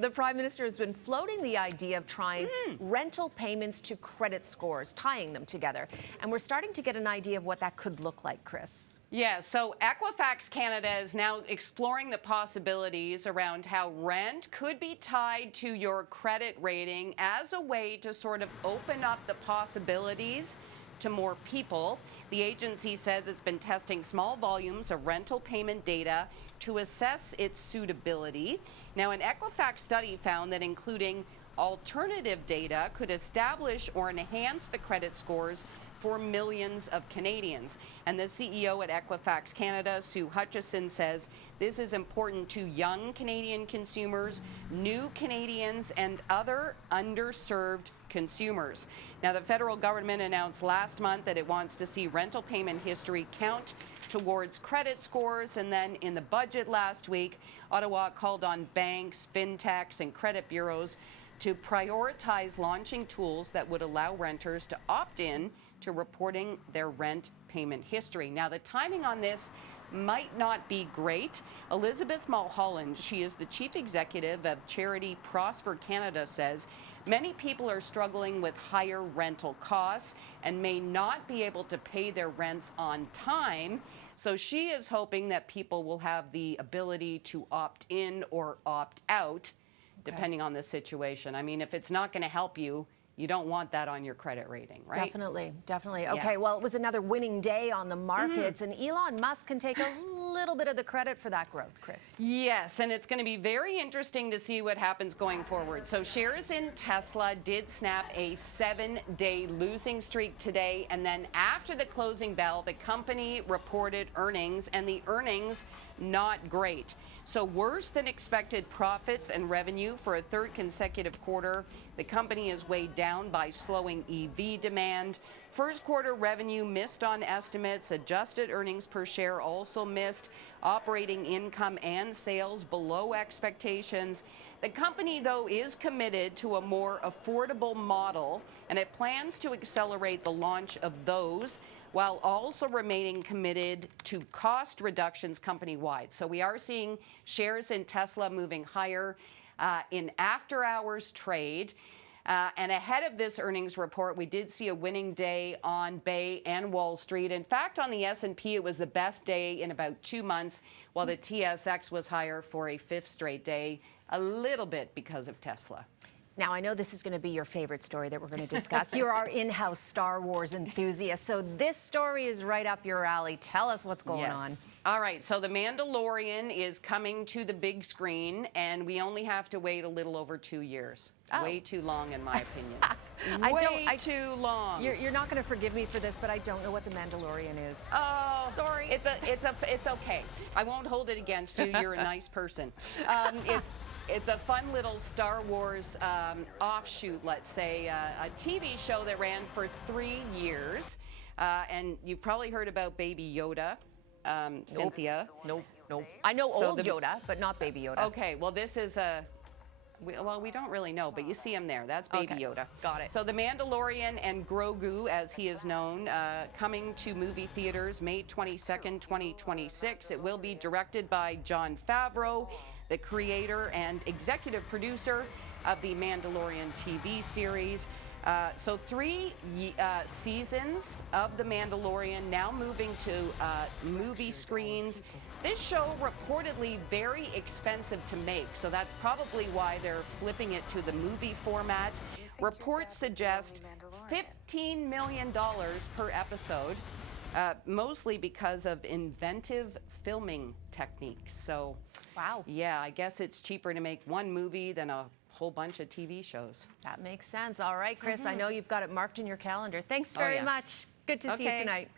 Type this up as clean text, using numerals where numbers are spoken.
The Prime Minister has been floating the idea of trying rental payments to credit scores, tying them together. And we're starting to get an idea of what that could look like, Chris. Yeah, so Equifax Canada is now exploring the possibilities around how rent could be tied to your credit rating as a way to sort of open up the possibilities to more people. The agency says it's been testing small volumes of rental payment data to assess its suitability. Now, an Equifax study found that including alternative data could establish or enhance the credit scores for millions of Canadians. And the CEO at Equifax Canada, Sue Hutchison, says this is important to young Canadian consumers, new Canadians, and other underserved consumers. Now, the federal government announced last month that it wants to see rental payment history count towards credit scores, and then in the budget last week, Ottawa called on banks, fintechs, and credit bureaus to prioritize launching tools that would allow renters to opt in to reporting their rent payment history. Now, the timing on this might not be great. Elizabeth Mulholland, she is the chief executive of charity Prosper Canada, says many people are struggling with higher rental costs and may not be able to pay their rents on time. So she is hoping that people will have the ability to opt in or opt out, depending on the situation. I mean, if it's not going to help you, you don't want that on your credit rating, right? Definitely, definitely. Okay, well, it was another winning day on the markets, and Elon Musk can take a little bit of the credit for that growth, Chris. Yes, and it's going to be very interesting to see what happens going forward. So shares in Tesla did snap a 7-day losing streak today, and then after the closing bell, the company reported earnings, and the earnings not great. So worse than expected profits and revenue for a third consecutive quarter. The company is weighed down by slowing EV demand. First quarter revenue missed on estimates. Adjusted earnings per share also missed. Operating income and sales below expectations. The company, though, is committed to a more affordable model, and it plans to accelerate the launch of those while also remaining committed to cost reductions company-wide. So we are seeing shares in Tesla moving higher in after-hours trade. And ahead of this earnings report, we did see a winning day on Bay and Wall Street. In fact, on the S&P, it was the best day in about 2 months, while the TSX was higher for a fifth straight day, a little bit because of Tesla. Now, I know this is going to be your favorite story that we're going to discuss. You're our in-house Star Wars enthusiast, so this story is right up your alley. Tell us what's going on. All right, so The Mandalorian is coming to the big screen, and we only have to wait a little over 2 years. Way too long, in my opinion. Way too long. You're not going to forgive me for this, but I don't know what The Mandalorian is. Oh, sorry. It's okay. I won't hold it against you. You're a nice person. It's a fun little Star Wars offshoot, let's say, a TV show that ran for 3 years. And you've probably heard about Baby Yoda, Cynthia. Nope. I know old Yoda, but not Baby Yoda. Okay, well, this is well, we don't really know, but you see him there. That's Baby Yoda. Got it. So The Mandalorian and Grogu, as he is known, coming to movie theaters May 22nd, 2026. It will be directed by Jon Favreau, the creator and executive producer of the Mandalorian TV series. So 3 seasons of The Mandalorian now moving to movie screens. This show reportedly very expensive to make, so that's probably why they're flipping it to the movie format. Reports suggest $15 million per episode, mostly because of inventive filming techniques. So, wow. Yeah, I guess it's cheaper to make one movie than a whole bunch of TV shows. That makes sense. All right, Chris, I know you've got it marked in your calendar. Thanks very much. Good to see you tonight.